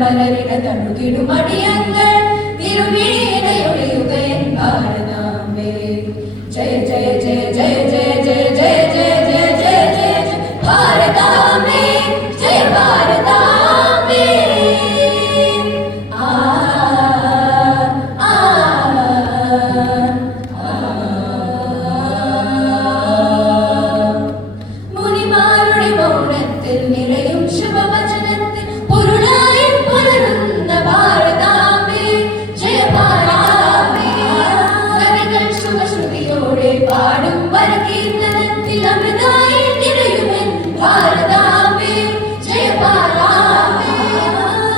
മലരിട തണുകിടുമടിയങ്ങൾ തിരുമിഴിയണയൊഴിയുകയൻ ഭാരതാംബേ. ജയ ജയ ജയ ജയ ജയ ജയ ജയ ജയ ജയ ജയ ജയ ഭാരതാംബേ, ജയ ഭാരതാംബേ. മുനിമാരുടെ മൗനത്തിൽ നിറയും ശുഭവചനത്തിൽ പൊരുളായി പുലരുന്ന ഭാരതാംബേ, ജയ ഭാരതാംബേ. കവികൾ ശുഭശ്രുതിയോടെ പാടും വരകീർത്തനത്തിൽ അമൃതായി നിറയുമെൻ ഭാരതാംബേ, ജയ ഭാരതാംബേ.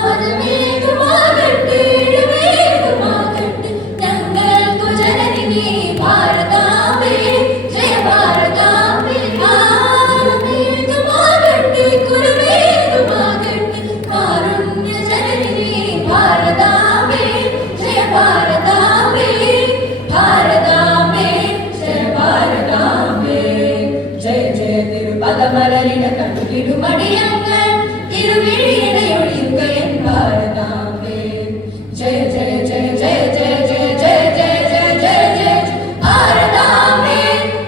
മതമേതുമാകട്ടെ ഇടമേതുമാകട്ടെ ഞങ്ങൾക്കു ജനനി നീ ഭാരതാംബേ, ജയ ഭാരതാംബേ. മതമേതുമാകട്ടെ കുലമേതുമാകട്ടെ കാരുണ്യ ജനനി നീ ഭാരതാംബേ, ജയ ഭാരതാംബേ. ഭാരതാംബേ, ജയ ഭാരതാംബേ. ജയ ജയ തിരുപദമലരിട തണുകിടുമടിയങ്ങൾ തിരുമിഴിയണയൊഴിയുകയൻ ഭാരതാംബേ. ജയ ജയ ജയ ജയ ജയ ജയ ജയ ജയ ജയ ജയ ജയ ഭാരതാംബേ,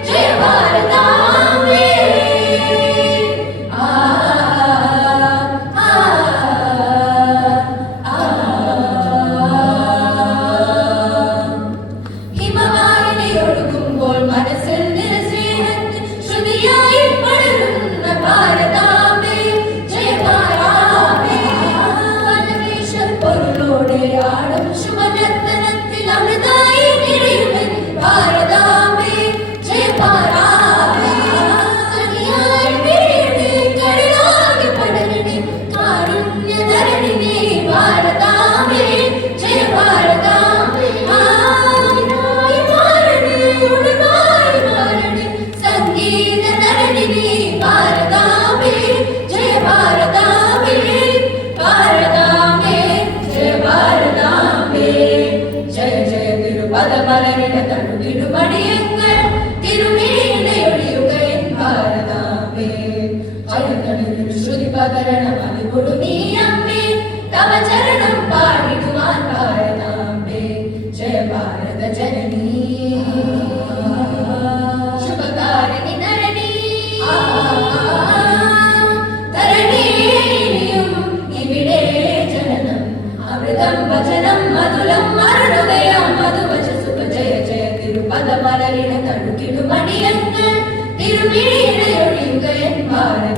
ജയ ഭാരതാംബേ. ഹിമവാരിണിയൊഴുകുമ്പോൾ മനസ്സിൽ നിറസ്നേഹത്തിൽ ശ്രുതിയായി പടരുന്ന ഭാരതാംബേ, ജയ ഭാരതാംബേ. വനവേഷ പൊരുളോടെ ആടും ശുഭനർത്തനത്തിൽ അമൃതായി നിറയുമെൻ ഭാരതാംബേ, ജയ ഭാരതാംബേ. കനിയായി വിരിയണേ കടലാകെ പടരണേ കാരുണ്യധരണി നീ ഭാരതാംബേ, ജയ ഭാരതാംബേ. ആയിരായി മാറണേ ഉണർവായി മാറണേ സംഗീതധരണി നീ ഭാരതാംബേ, ജയ ഭാരതാംബേ. ഭാരതാംബേ, ജയ ഭാരതാംബേ. ജയ ജയ തിരുപദമലരിട തണുകിടുമടിയങ്ങൾ തിരുമിഴിയണയൊഴിയുകയൻ ഭാരതാംബേ. ജയതളിരിൽ ശ്രുതി പകരണം അറിവൊടു നീ അമ്മേ, തവ ചരണം പാടിടുവാൻ ഭാരതാംബേ, ജയ ഭാരത ജനനീ. ശുഭകാരിണി ധരണി ധരണീയും ഇവിടെ ജനനം അമൃതം വചനം മധുരം മരുണുദയം മധുവചസുഖ. ജയ ജയ തിരുപദമലരിട തണുകിടുമടിയങ്ങൾ തിരുമിഴിയണയൊഴിയുകയൻ ഭാരത